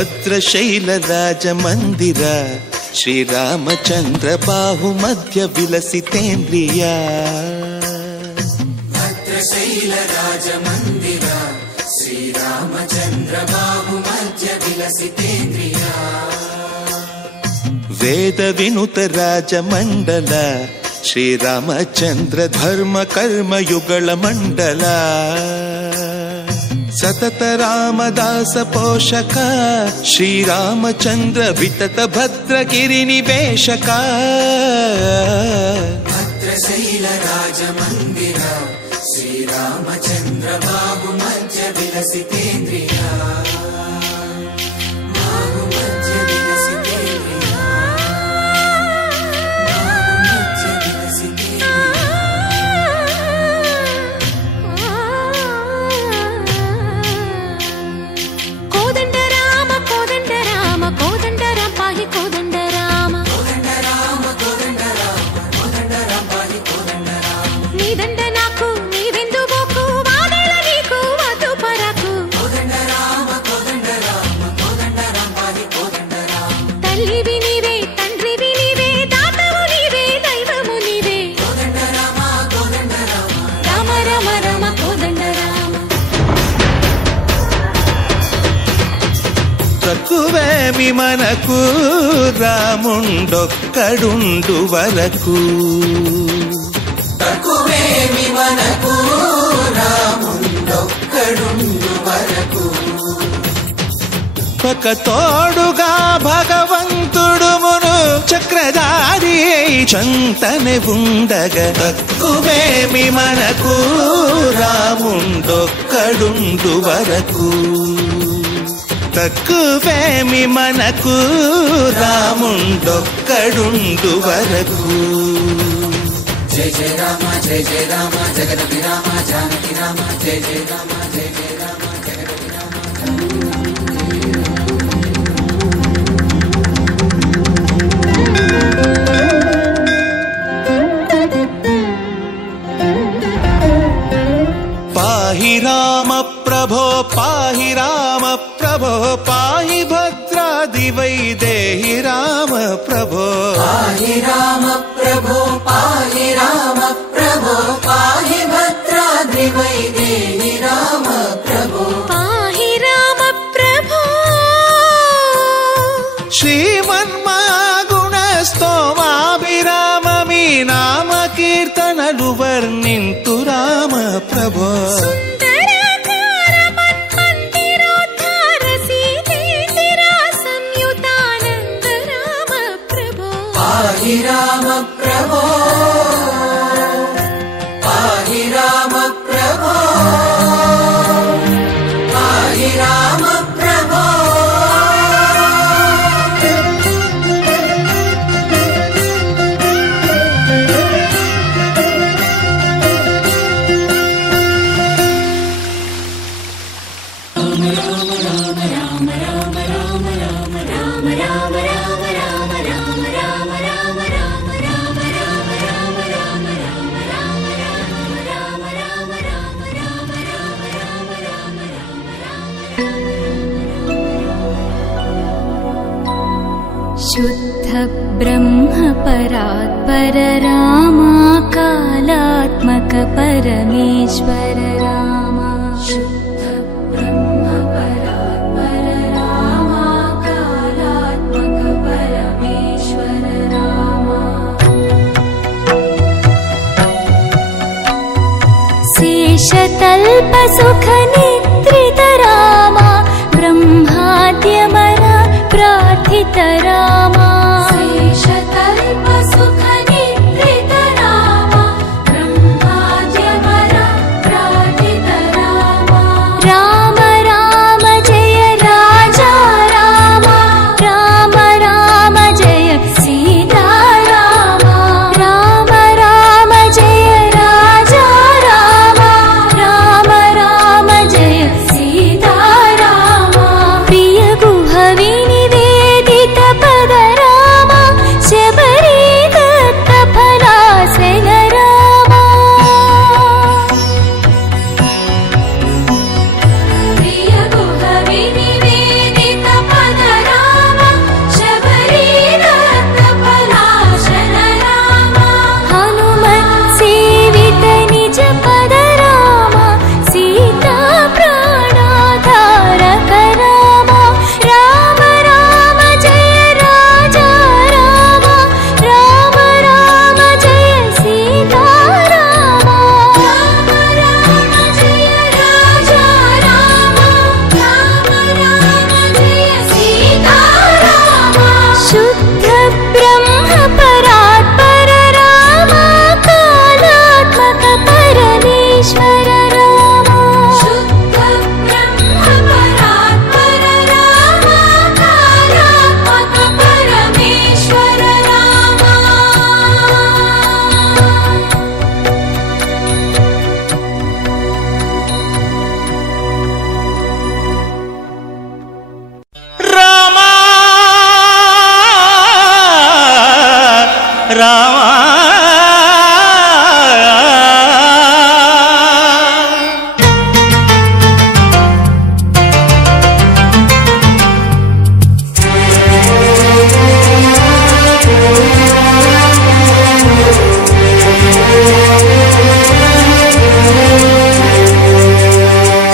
భద్రశైల రాజమందిర శ్రీరామచంద్ర బాహుమధ్య విలసితేంద్రియ భద్రశైల రాజమందిర శ్రీరామచంద్ర బాహుమధ్య విలసితేంద్రియ వేద వినుత రాజమండల శ్రీరామచంద్ర ధర్మ కర్మయుగళ మండల సతత రామదాస పోషక శ్రీరామచంద్ర వితత భద్రగిరి నివేశక భద్రశైల రాజమందిర శ్రీరామచంద్ర బాహుమధ్య విలసితేంద్రియ బాహుమధ్య విలసితేంద్రియ బాహుమధ్య విలసితేంద్రియ కోదండ రామ కోదండ రామ కోదండ రామ పాహి కోదండ రామ కోదండ రామ కోదండ రామ కోదండ రామ పాహి కోదండ రామ నీదండ నాకు నీవెందు బోకు వాదెల నీకు వదు పరకు కోదండ రామ కోదండ రామ కోదండ రామ పాహి కోదండ రామ తల్లివి నీవే తండ్రివి నీవే దాతవు నీవే దైవము నీవే కోదండ రామ కోదండ రామ రామ రామ రామ కోదండ రామ తక్కువేమి మనకు రాముండొక్కడుండు వరకు తక్కువేమి మనకు రాముండొక్కడుండు వరకు ఒక తోడుగా భగవంతుడు మును చక్రధారి చంతనే ఉండగా తక్కువేమి మనకు రాముండొక్కడుండు వరకు తక్కువేమి మనకు రాముండొక్కడుండు వరకు జయ జయ రామ జయ జయ రామ జగదపి రామ జానకి రామ జయ జయ రామ జయ జయ రామ జగదపి రామ పాహి రామ ప్రభో పాహి రామ ప్రభో పాహి భద్రాది వైదేహి రామ ప్రభో పాహి రామ ప్రభో పాహి రామ ప్రభో పాహి భద్రాద్రి వైదేహి రామ ప్రభో పాహి రామ ప్రభో శ్రీమన్మాగుణ స్తోమాభిరామ మీ నామ కీర్తనలు వర్ణింతు రామ ప్రభో సుందరాకార మన్మందిరోద్ధార సీతేందిరా సంయుతానంద రామ ప్రభో పాహి రామ ప్రభో పాహి రామ ప్రభో పాహి రామ ప్రభో शुद्ध ब्रह्म परात्पर रामा कालात्मक परमेश्वर रामा शुद्ध ब्रह्म परात्पर रामा कालात्मक परमेश्वर रामा शेषतल्प सुख निद्रित रामा ब्रह्माद्यमर प्रार्थित रामा शेषतल्प सुख निद्रित रामा ब्रह्माद्यमर प्रार्थित रामा राम राम जय राजा रामा राम राम जय सीता रामा राम राम जय राजा रामा राम राम जय सीता रामा प्रिय गुहविनि वेदित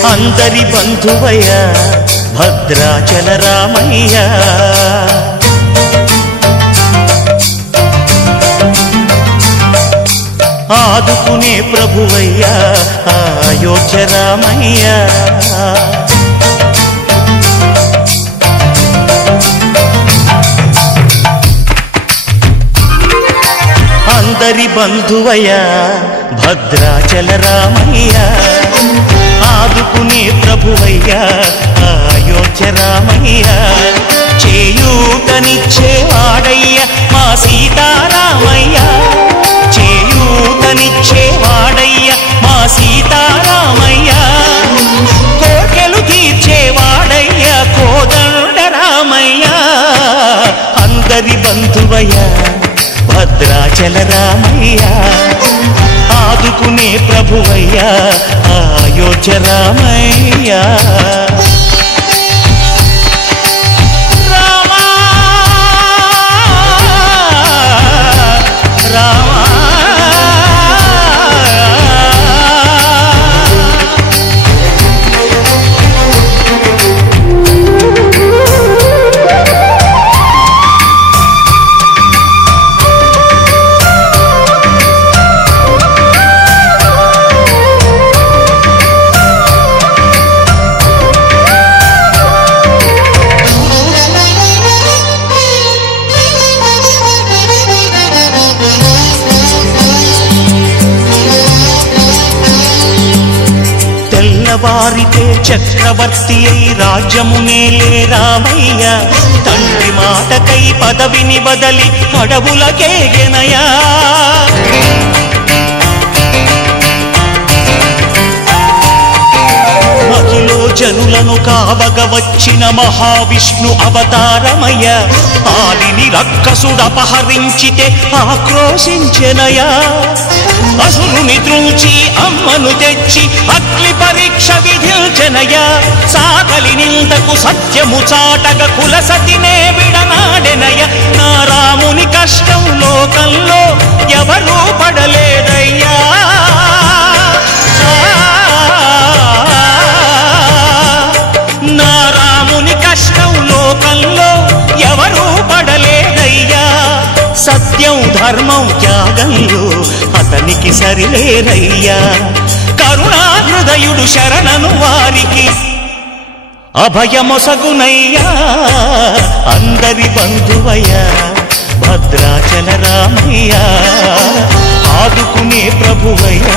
అందరి బంధువయ్య భద్రాచల రామయ్య ఆదుకునే ప్రభువయ్య అయోధ్య రామయ్య అందరి బంధువయ్య భద్రాచల రామయ్య ఆదుకునే ప్రభువయ్య అయోధ్య రామయ్య చేయూతనిచ్చేవాడయ్య మా సీతారామయ్య చేయూతనిచ్చేవాడయ్య మా సీతారామయ్య కోర్కెలు తీర్చేవాడయ్య కోదండ రామయ్య అందరి బంధువయ్య భద్రాచల రామయ్య ఆదుకునే ప్రభువయ్య అయోధ్య రామయ్య వారితే చక్రవర్తి అయి రాజ్యమునేలే రామయ్య తండ్రి మాటకై పదవిని బదలి అడవులకేగెనయా మహిలో జనులను కావగ వచ్చిన మహావిష్ణు అవతారమయ్య ఆలిని రక్కసుడపహరించితే ఆక్రోశించెనయా అసురుని త్రుంచి అమ్మను తెచ్చి అగ్ని పరీక్ష విధించెనయా సాకలి నిందకు సత్యము చాటగ కులసతినే విడనాడెనయ నా రాముని కష్టం లోకంలో ఎవరూ పడలేదయ్యా నా రాముని కష్టం లోకంలో ఎవరూ పడలేదయ్యా సత్యం ధర్మం త్యాగంలో అతనికి సరిలేరయ్యా కరుణా హృదయుడు శరణను వారికి అభయమొసగునయ్యా అందరి బంధువయ్య భద్రాచల రామయ్య ఆదుకునే ప్రభువయ్య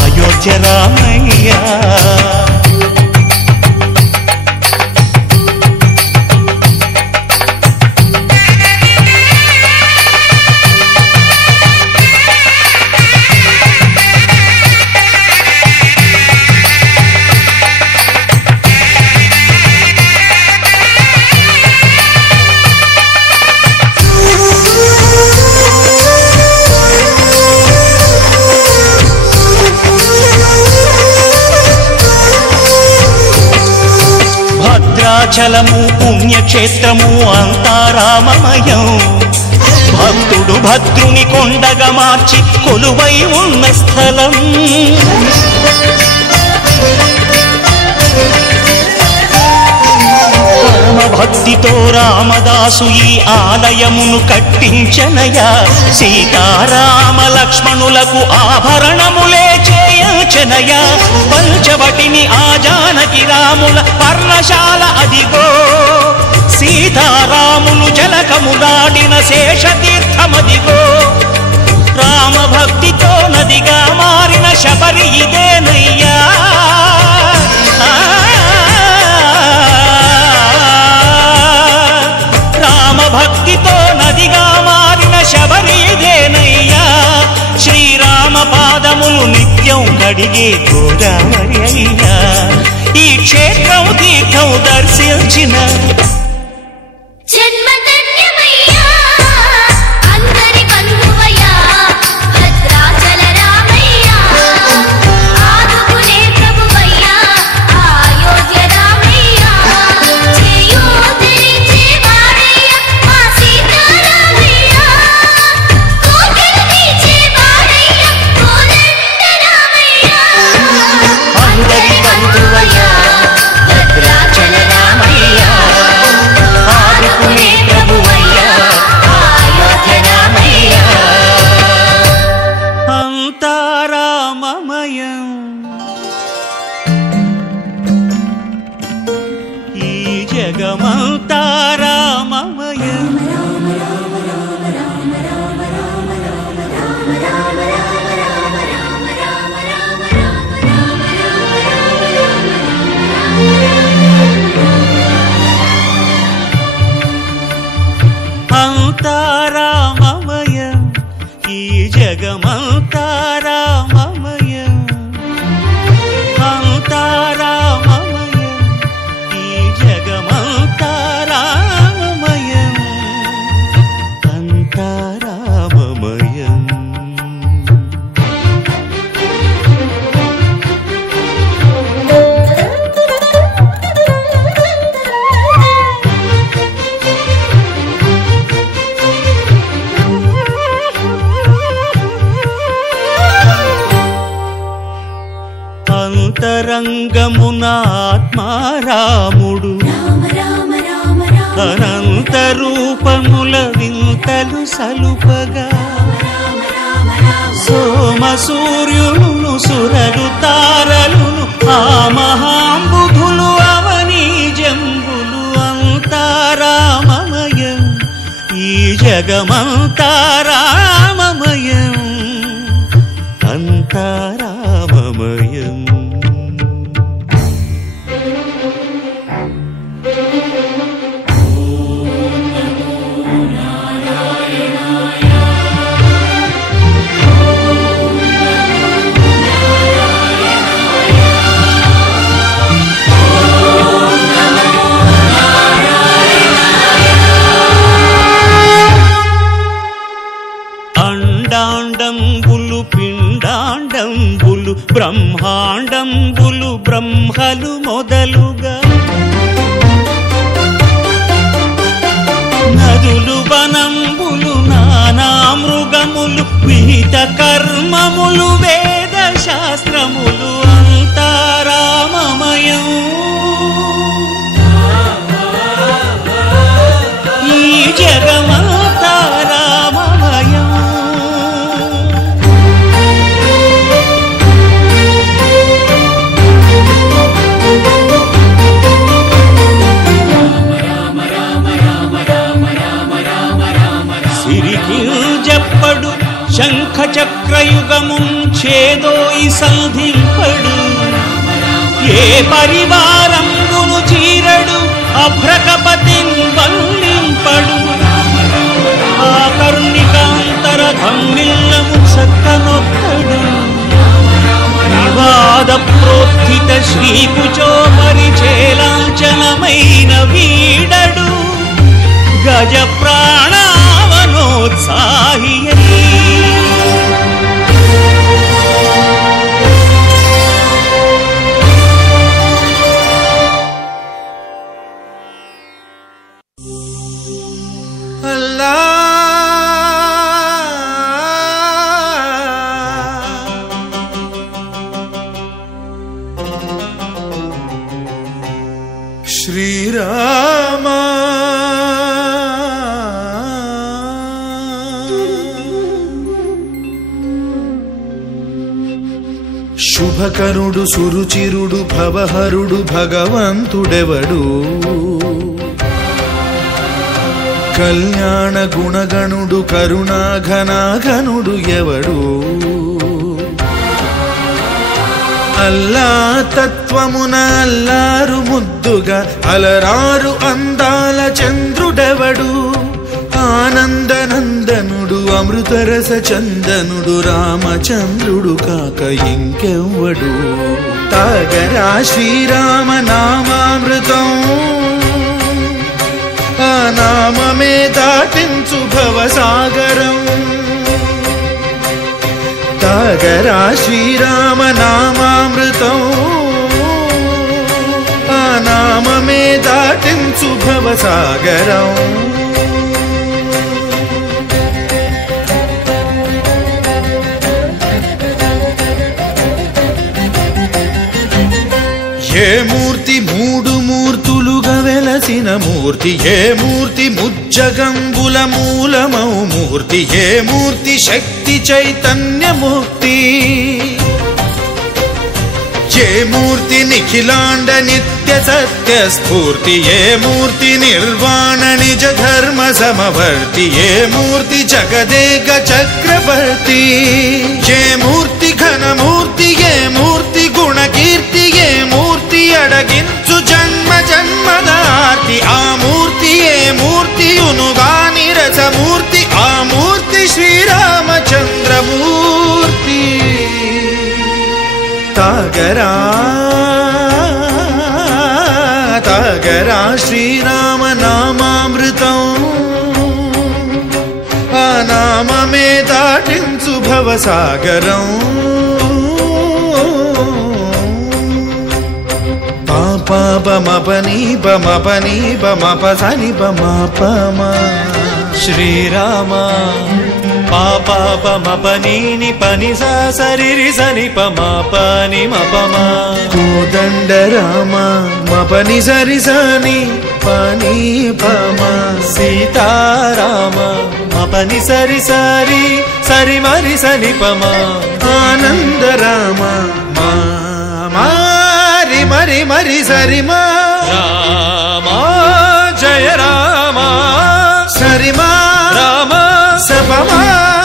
అయోధ్య రామయ్య భద్రాచలము పుణ్యక్షేత్రము అంతా రామమయం భక్తుడు భద్రుని కొండగా మార్చి కొలువై ఉన్న స్థలం భక్తితో రామదాసు ఈ ఆలయమును కట్టించనయా సీతారామ లక్ష్మణులకు ఆభరణములే చేయించనయా పంచవటిని ఆ జానకి రాముల పర్ణశాల అదిగో సీతారాములు జలకములాడిన శేషతీర్థమదిగో రామ భక్తితో నదిగా మారిన శబరి ఇదేనయ్యా భక్తితో నదిగా మారిన శబరి ఇదేనయ్యా శ్రీరామ పాదములు నిత్యం కడిగే గోదావరి అయ్యా ఈ క్షేత్రం తీర్థం దర్శించిన అందరి బంధువయ్య జగమంతా రామమయం అంతా రామమయం ఈ జగమంతా రామమయం అంతా రామమయం ఈ జగమంతా రామమయం అంతా రామమయం అంతరంగమున ఆత్మారాముడు అనంత రూపముల వింతలు సలుపగా సోమ సూర్యులను సురలు తారలును ఆ మహాంబుధులు అవనీ జంబులు అంతా రామమయం ఈ జగమంతా రామమయం అంతా రామమయం అండాండంబులు పిండాండంబులు బ్రహ్మాండంబులు బ్రహ్మలు మొదలుగా నదులు వనంబులు నానా మృగములు విహిత కర్మములు వేద శాస్త్రములు అంతా రామమయం ఈ జగమంతా రామమయం సిరికింజప్పడు శంఖ చక్రయుగముంచేదోయి సంధింపడు ఏ పరివారంబును చీరడు అభ్రకపతిన్ వల్లింపడు ఆ కర్ణికాంతరధమ్మిల్లము చక్కనొక్కడు వివాద ప్రోత్థిత శ్రీకుచో పరిచేలాంచనమైన వీడడు గజ ప్రాణావనోత్సాహియై శ్రీరామ శుభకరుడు సురుచిరుడు భవహరుడు భగవంతుడెవడు కళ్యాణ గుణగణుడు కరుణాఘనాఘనుడు ఎవడు అల్లా తత్వమున అల్లారు ముద్దుగా అలరారు అందాల చంద్రుడెవడు ఆనందనందనుడు అమృతరస చందనుడు రామచంద్రుడు కాక ఇంకెవ్వడు తాగరా శ్రీరామ నామామృతం ఆ నామమే దాటించు భవసాగరం తాగరా శ్రీరామ నామామృతం ఆ నామమే దాటించు భవసాగరం ఏ మూర్తి మూడు మూర్తులుగా వెలసిన మూర్తి ఏ మూర్తి ముజ్జగంబుల మూలమౌ మూర్తి ఏ మూర్తి శక్తి చైతన్యముక్తి ఏ మూర్తి నిఖిలాండ నిత్య సత్య స్ఫూర్తి ఏ మూర్తి నిర్వాణ నిజ ధర్మ సమవర్తి ఏ మూర్తి జగదేక చక్రవర్తి ఏ మూర్తి ఘనమూర్తి ఏ మూర్తి గుణకీర్తి ఏ మూర్తి అడగించు జన్మ జన్మదార్తి ఆ మూర్తి ఏ మూర్తి ఉనుగాని రసమూర్తి ఆ మూర్తి శ్రీరామచంద్రమూర్తి తాగరా తాగరా శ్రీరామ నామామృతం ఆ నామమే దాటించు భవసాగరం పాపమపని బమపని బమపసని బమపమ శ్రీరామ పాపమపని పని సరి సని పని మపమ కోదండ రామ మపని సరి సని పని పమ సీతారామ మపని సరి సరి సరి మరి సని పమ ఆనంద రామ మారి మరి మరి సరిమా రామ జయ రామ సరిమా రామ సపమా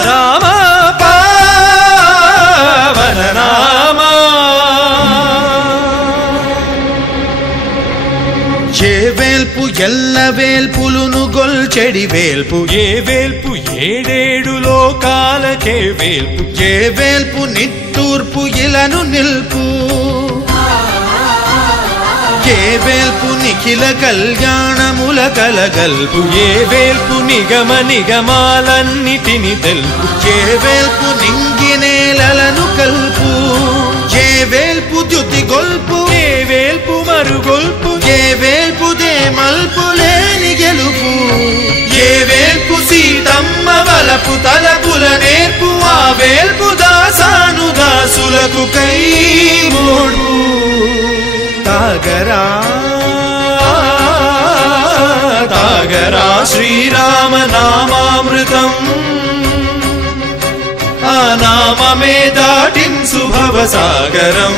రామ పావన రామ ఏ వేల్పు ఎల్ల వేల్పులును గొల్చెడి వేల్పు ఏ వేల్పు ఏడేడు లోకాలకే వేల్పు ఏ వేల్పు నిట్టూర్పు ఇలను నిల్పు ఏ వేల్పు నిఖిల కళ్యాణముల కలగల్పు ఏ వేల్పు నిగమ నిగమాలన్నిటిని తెలుపు ఏ వేల్పు నింగినేలను కల్పు ఏ వేల్పు ద్యుతి గొల్పు ఏ వేల్పు మరుగొల్పు ఏ వేల్పు దే మల్పు లేని గెలుపు ఏ వేల్పు సీతమ్మ వలపు తలపుల నేర్పు ఆ వేల్పు దాసాను దాసులకు కై మోడు తాగరా తాగరా శ్రీరామ నామామృతం ఆ నామమే దాటించు భవసాగరం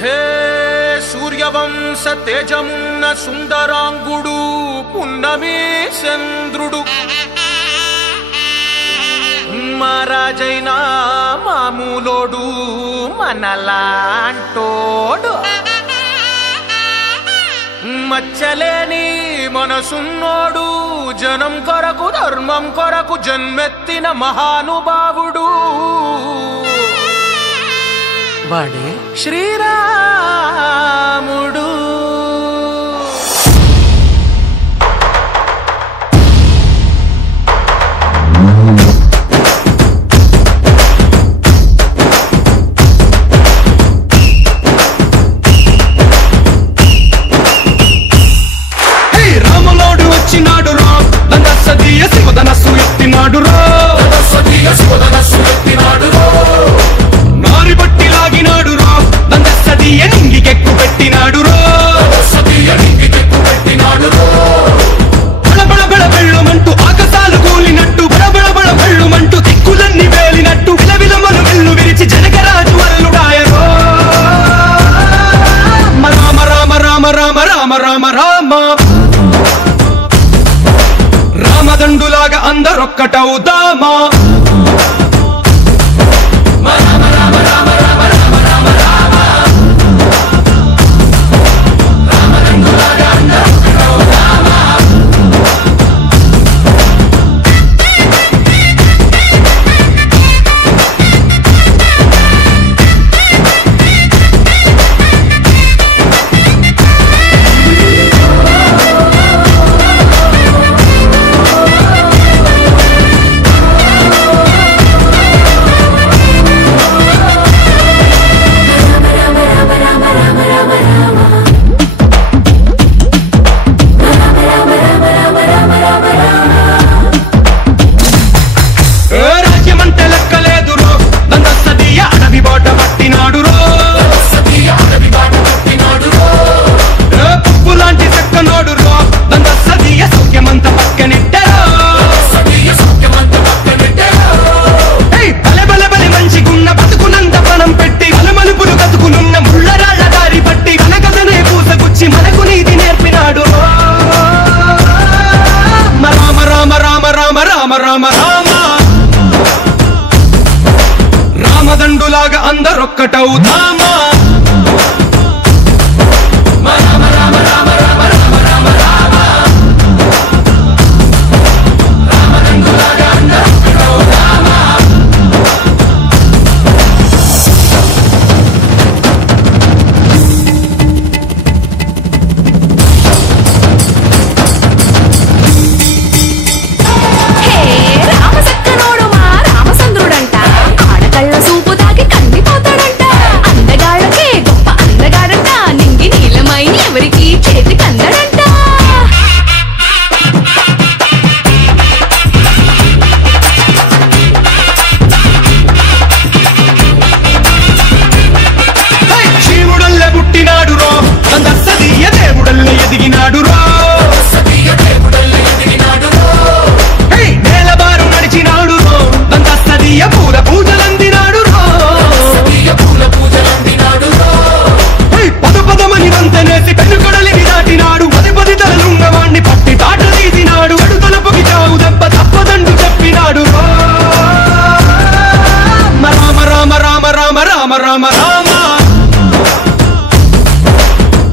హే సూర్యవంశ తేజమున్న సుందరాంగుడు పున్నమి చంద్రుడు మహారాజైనా మామూలోడు మనలాంటోడు మచ్చలేని మనసున్నోడు జనం కొరకు ధర్మం కొరకు జన్మెత్తిన మహానుభావుడు వాడే శ్రీరాముడు వచ్చినాడు రా దండసదీయ శివధనస్సు ఎత్తినాడు రా నారి బట్టి లాగినాడు రా దండసదీయ నింగికెక్కు పెట్టినాడు రా రామదండులాగా అందరొక్కటవుదామా రామ రామ రామ రామ రామ రామ రామ రామదండులాగా అందరొక్కటవుదామా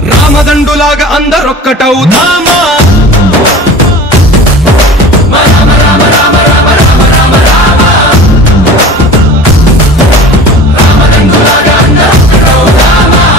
రామదండులాగా అందరొక్కటవుదామా రామ రామ రామ రామ రామ రామ రామ రామదండులాగా అందరొక్కటవుదామా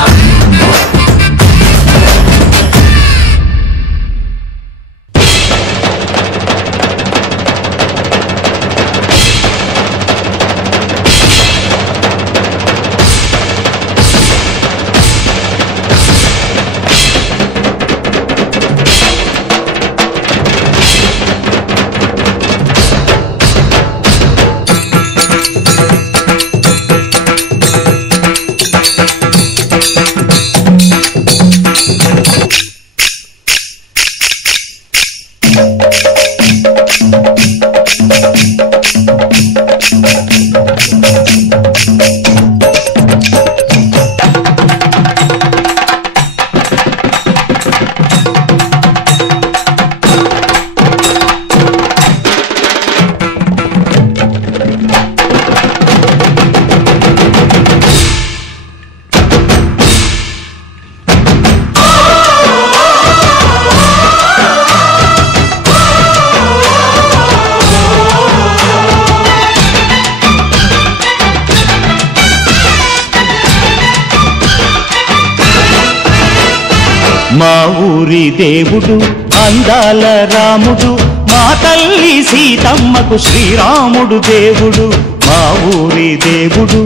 మా ఊరి దేవుడు అందాల రాముడు మా తల్లి సీతమ్మకు శ్రీరాముడు దేవుడు మా ఊరి దేవుడు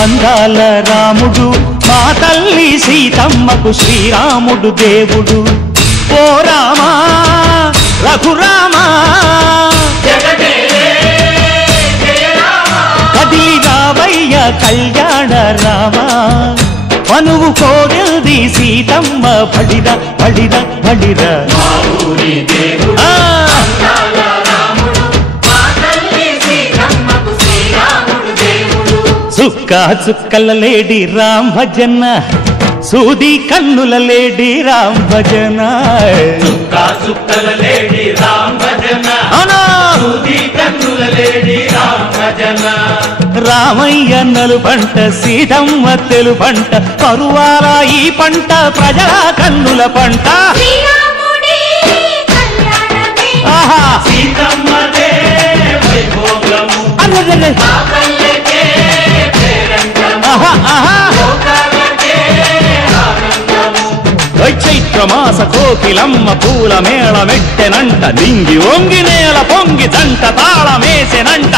అందాల రాముడు మా తల్లి సీతమ్మకు శ్రీరాముడు దేవుడు ఓ రామా రఘురామా కదిలి రావయ్య కళ్యాణ రామా మనువు కోడెల్ది సీతమ్మ బడిర బడిర బడిర సుక్క చుక్కల లేడి రామ్ భజన సూది కన్నుల లేడి రామ్ భజన చుక్కల లేడి రామ్ భజన సూది కన్నుల లేడి రామ్ భజన రామయ్య నలు పంట సీతమ్మ తెలు పంట కరువాల ఈ పంట ప్రజల కన్నుల పంట ఆహా సీతమ్మదే వైభోగము మాకల్లకే పేరంటము లోకాలకే ఆనందము చైత్రమాస కోకిలమ్మ పూల మేళ మెట్టెనంట నింగి వంగి నేల పొంగి తంట తాళమేసెనంట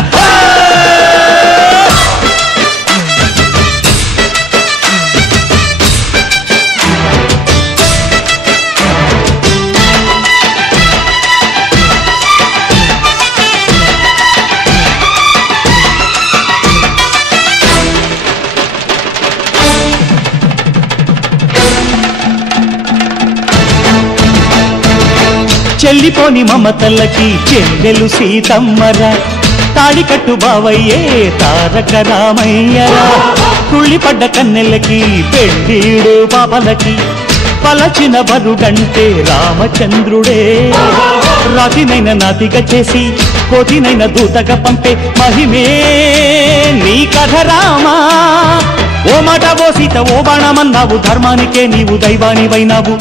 చెల్లిపోని మమతలకి చెల్లెలు సీతమ్మరా తాళికట్టు బావయ్యే తారక రామయ్యరా కుళ్ళిపడ్డ కన్నెలకి పెళ్ళీడు పాపలకి పలచిన వరుడంటే రామచంద్రుడే రాతినైన నాతిగా చేసి కోతినైన దూతగా పంపే మహిమే నీ కథ రామా. ఓ మాట ఓ సీత ఓ బాణమన్నావు, ధర్మానికే నీవు దైవానివైనావు.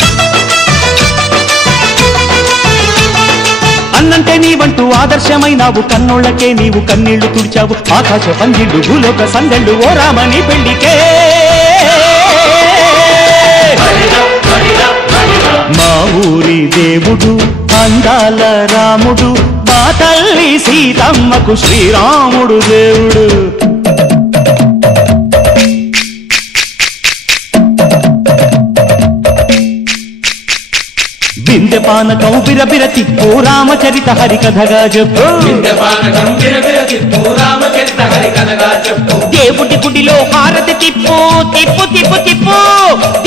అన్నంటే నీవంటూ ఆదర్శమైనావు, కన్నోళ్లకే నీవు కన్నీళ్లు తుడిచావు. ఆకాశ పందిళ్ళు భూలోక సందళ్ళు ఓ రామని పెళ్లికే. మా ఊరి దేవుడు అందాల రాముడు, మా తల్లి సీతమ్మకు శ్రీరాముడు దేవుడు. బిందె పానకం బిరబిర తిప్పు రామచరిత హరికథగా చెప్పు. దేవుడి గుడిలో హారతి తిప్పు తిప్పు తిప్పు తిప్పు.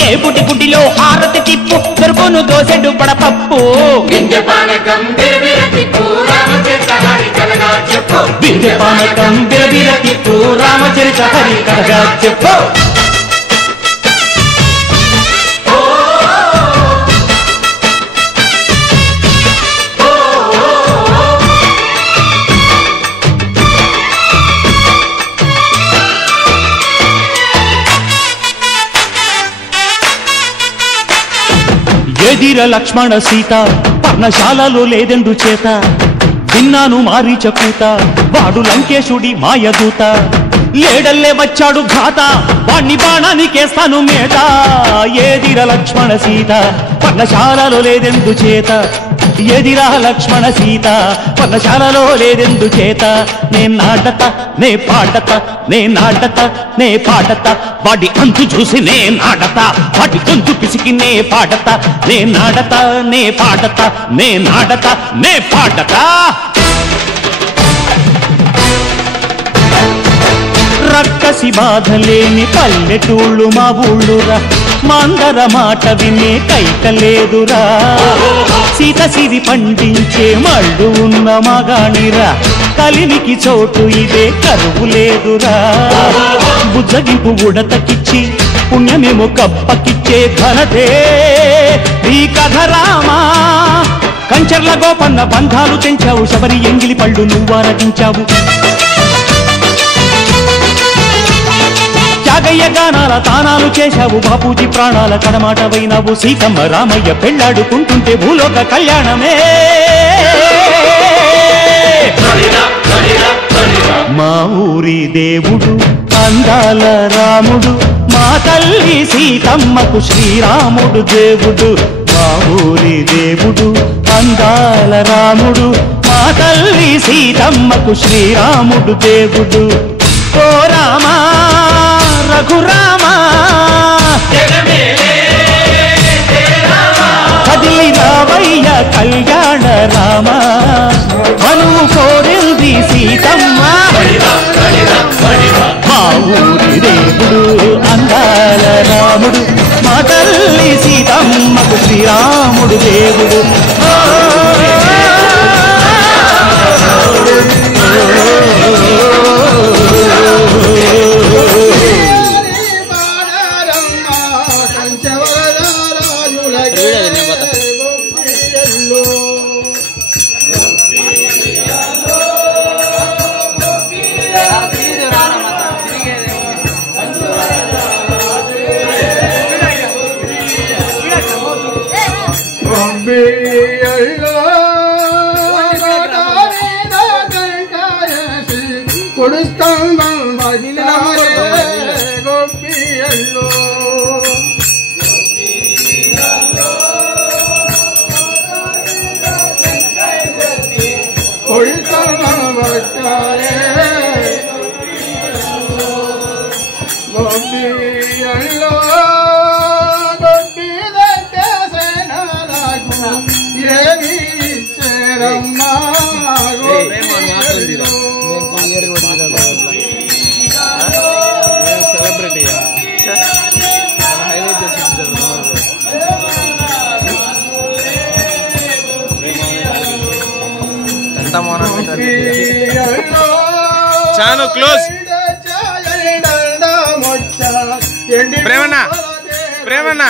దేవుడి గుడిలో హారతి తిప్పు, దొరుకును దోసెడు పడపప్పు. బిందె పానకం బిరబిర తిప్పు రామచరిత హరికథగా చెప్పు. ఎదిర లక్ష్మణ సీత పర్ణశాలలో లేదెందు చేత, విన్నాను మారీచ కూత వాడు లంకేశుడి మాయదూత. లేడల్లే వచ్చాడు ఘాత, వాణ్ణి బాణానికేస్తాను మేత. ఎదిర లక్ష్మణ సీత పర్ణశాలలో లేదెందు చేత, ఎదిరా లక్ష్మణ సీత పర్ణశాలలో లేదెందు చేత. నే నాటత నే పాడత నే నాటత నే పాడత, వాడి అంతు చూసి నే నాడత, వాడి గొంతు పిసికి నే పాడత. నే నాడత నే పాడత నే నాడత నే పాడత. రక్కసి బాధలేని పల్లెటూళ్ళు మా ఊళ్ళురా, మాందర మాట వినే కైకలేదురా. సీత సిరి పండించే మళ్ళు ఉన్న మగాణిరా, కలినికి చోటు ఇదే కరువు లేదురా. బుజ్జగింపు ఉడతకిచ్చి పుణ్యమేమో కప్పకిచ్చే ఘనతే ఈ కథ రామా. కంచర్ల గోపన్న బంధాలు తెంచావు, శబరి ఎంగిలి పళ్ళు నువ్వారగించావు. త్యాగయ్య గానాల తానాలు చేశావు, బాపూజీ ప్రాణాల కడమాటవైనావు. సీతమ్మ రామయ్య పెళ్ళాడుకుంటుంటే భూలోక కళ్యాణమే. మా ఊరి దేవుడు అందాల రాముడు, మా తల్లి సీతమ్మకు శ్రీరాముడు దేవుడు. మా ఊరి దేవుడు అందాల రాముడు, మా తల్లి సీతమ్మకు శ్రీరాముడు దేవుడు. ఓ రామా రఘురామా కదిలి రావయ్య కళ్యాణ రామ, మనువు కోరింది సీతమ్మ. మా ఊరి దేవుడు అందాల రాముడు, మా తల్లి సీతమ్మకు శ్రీరాముడు దేవుడు. చాను close. Premanna Premanna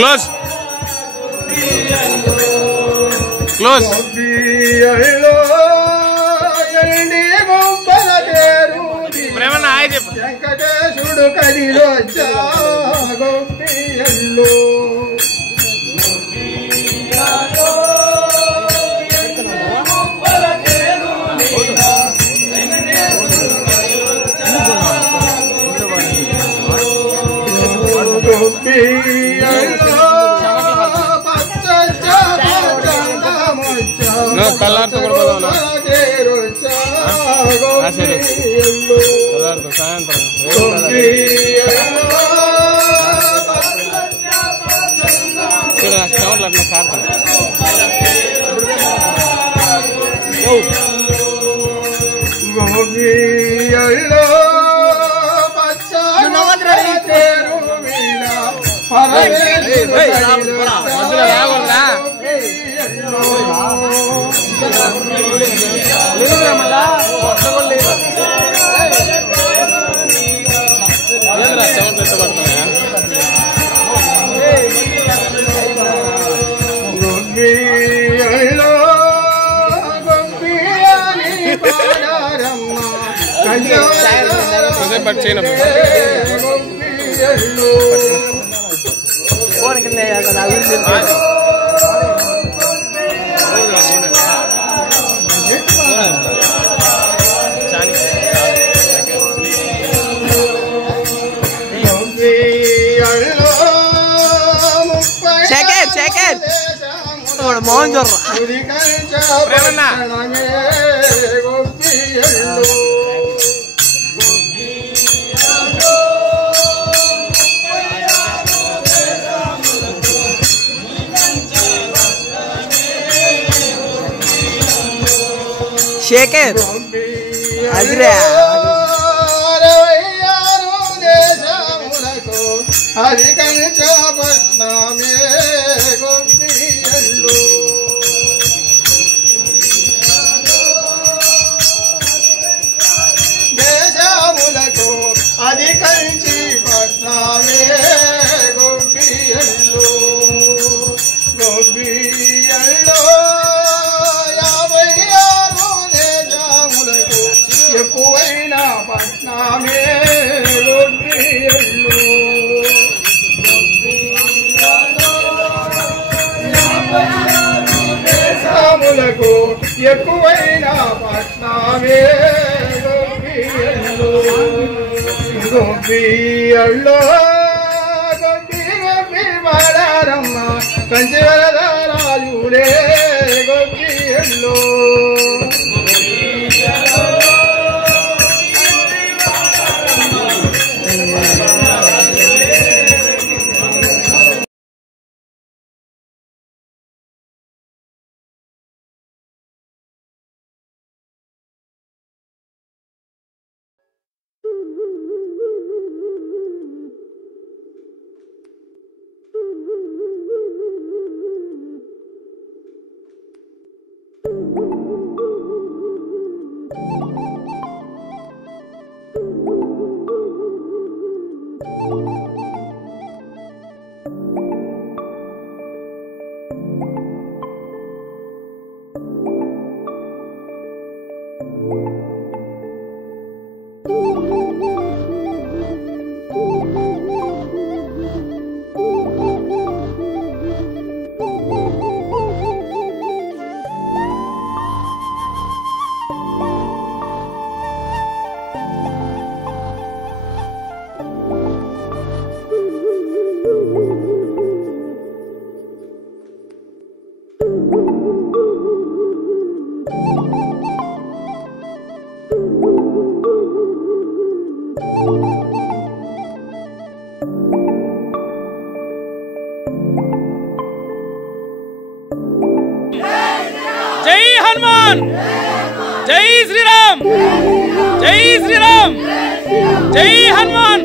close close Premanna hi చెప్పు. వెంకటేశుడు కదిలో గోపియల్లో కల్లార్తో సాయంత్రం చవర్లు అట్లా కాడతాను గోపియల్లో మోహన్ జోర్రా శేఖర్ అదిరా అధికంచపట్నమే గోపియల్లో దేశములకు అధికంచి పట్నమే గోపియల్లో గోపియల్లో 56 దేశములకు ఎక్కువైన పట్నమే గోపియల్లో దేశములకు ఎక్కువైన పట్నమే గోపియల్లో గోపియల్లో గోపి గోపి బాడారమ్మ కంచి వరదరాజులే గోపియల్లో జై హనుమాన్ జై శ్రీరామ్ జై శ్రీరామ్ జై హనుమాన్